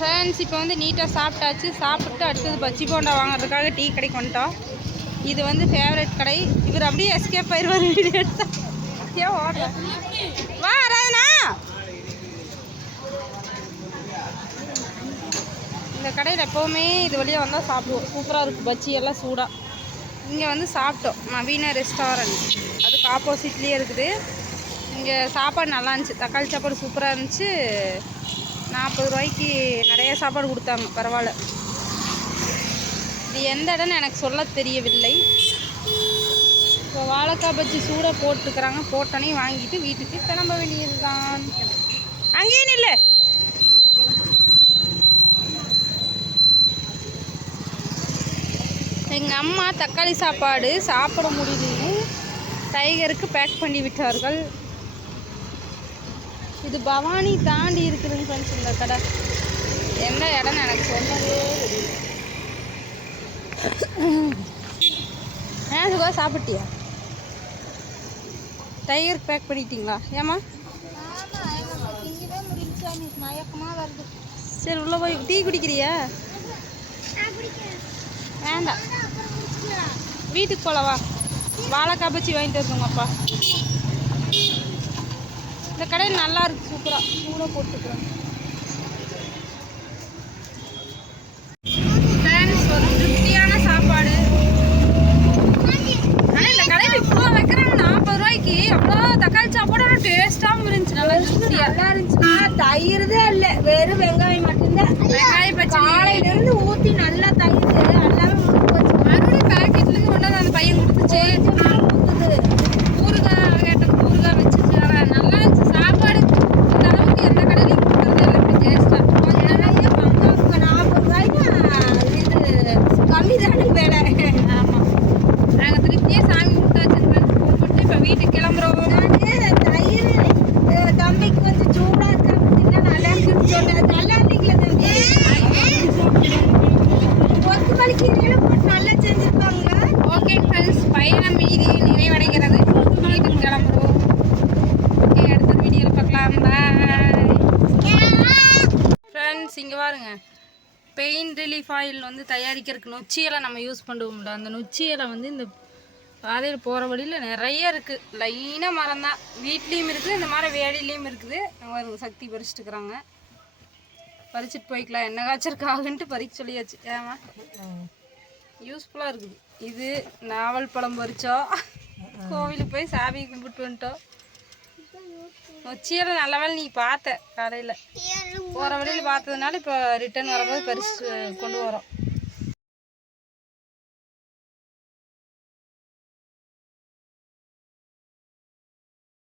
Friends இப்போ வந்து நீட்டாக சாப்பிட்டாச்சு. சாப்பிட்டு அடுத்தது பஜ்ஜி போண்டா வாங்குறதுக்காக டீ கடைக்கு வந்துட்டோம். இது வந்து ஃபேவரட் கடை. இவர் அப்படியே எஸ்கேப் ஆயிடுவார் வீடியோ எடுத்தா. ஏன் ஓடுற வா ராதனா. இந்த கடையில் எப்போவுமே இது வழியாக வந்தால் சாப்பிடுவோம். சூப்பராக இருக்குது பஜ்ஜி எல்லாம் சூடாக. இங்கே வந்து சாப்பிட்டோம் நவீன ரெஸ்டாரண்ட், அதுக்கு ஆப்போசிட்லேயே இருக்குது. இங்கே சாப்பாடு நல்லா இருந்துச்சு. தக்காளி சாப்பாடு சூப்பராக இருந்துச்சு. 40 ரூபாய்க்கு நிறைய சாப்பாடு கொடுத்தாங்க, பரவாயில்ல. இது எந்த இடம்னு எனக்கு சொல்ல தெரியவில்லை. இப்போ வாழைக்காய் பஜ்ஜி சூடாக போட்டுக்கிறாங்க. போட்டோன்னே வாங்கிட்டு வீட்டுக்கு கிளம்ப வேண்டியது தான். அங்கேயே நில்லு. எங்கள் அம்மா தக்காளி சாப்பாடு சாப்பிட முடியலன்னு டைகருக்கு பேக் பண்ணி விட்டார்கள். இது பவானி தாண்டி இருக்குதுங்க ஃப்ரெண்ட்ஸ் இந்த கடை. எந்த இடம்னு எனக்கு சொன்னதே தெரியல. ஏன் சுகா சாப்பிட்டியா? டைகருக்கு பேக் பண்ணிட்டீங்களா? ஏம்மா சரி உள்ளே போய் டீ குடிக்கிறியா? வேண்டாம், வீட்டுக்கு போலவா. வாழைக்காய் பஜ்ஜி வாங்கிட்டு வருவாங்கப்பா. இந்த கடையில் நல்லா இருக்கு, சூப்பராக சூடாக போட்டுக்கிறோம். ஒரு திருப்தியான சாப்பாடு. ஆனால் இந்த கடையில் இவ்வளோ வைக்கிறாங்க 40 ரூபாய்க்கு. அவ்வளோ தக்காளி சாப்பாடு டேஸ்ட்டாகவும் இருந்துச்சு. நல்லா நல்லா இருந்துச்சுன்னா தயிர் தான் இல்லை, வெறும் வெங்காயம் மட்டும்தான். வெங்காயம் பச்சை காலையிலேருந்து ஊற்றி நல்லா தயிர் எல்லாமே மறுபடியும் பேக்கெட்லேருந்து கொண்டு வந்து அந்த பையன் கொடுத்துச்சு. ஊறுகாய் கேட்டேன், ஊறுகாய் வச்சுச்சு. ஆனால் நல்லா இருந்துச்சு சாப்பாடு. இந்த அளவுக்கு எந்த கடையிலையும் கொடுக்குறதே இல்லை இப்படி டேஸ்ட்டாக. நிறைய பங்கம் இப்போ 40 ரூபாய்க்கு இது கம்மி தானே வேலை. ஆமாம், நாங்கள் திருப்தியே சாமி கொடுத்தாச்சு. கும்பிட்டு இப்போ வீட்டுக்கு கிளம்புறோம். தயிர் தம்பிக்கு கொஞ்சம் சூடாக இருக்கா அப்படின்னா நல்லா இருக்குன்னு சொன்னேன். நல்லா இருந்தீங்களா தம்பி? கொத்தமல்லி கீரையில போட்டு நல்லா செஞ்சுருப்பாங்க. ஓகே ஃப்ரெண்ட்ஸ், பயணம் மீதி நிறைவடைகிறது. வீட்டுக்கு கிளம்புறோம். ஓகே, அடுத்த வீடியோவில் பார்க்கலாம். ஃப்ரெண்ட்ஸ் இங்கே பாருங்க, பெயின் ரிலீஃப் ஆயில் வந்து தயாரிக்கிறதுக்கு நொச்சியெல்லாம் நம்ம யூஸ் பண்ணுவோம்ல. அந்த நொச்சியெல்லாம் வந்து இந்த பாதையில் போகிற வழியில் நிறைய இருக்குது. லைனாக மரம் தான். வீட்லேயும் இருக்குது, இந்த மாதிரி வேலையிலையும் இருக்குது. ஒரு சக்தி பறிச்சுட்டுக்கிறாங்க. பறிச்சுட்டு போய்க்கலாம், என்ன காய்ச்சலுக்காகன்ட்டு பறிக்க சொல்லியாச்சு. ஏமா யூஸ்ஃபுல்லாக இருக்குது. இது நாவல் பழம் பறித்தோம். கோவிலுக்கு போய் சாமி கும்பிட்டு வந்துட்டோம். நொச்சியெல்லாம் நல்ல வேலை நீ பார்த்த காலையில் போகிற வழியில் பார்த்ததுனால இப்போ ரிட்டர்ன் வரும்போது பறிச்சு கொண்டு வரோம்.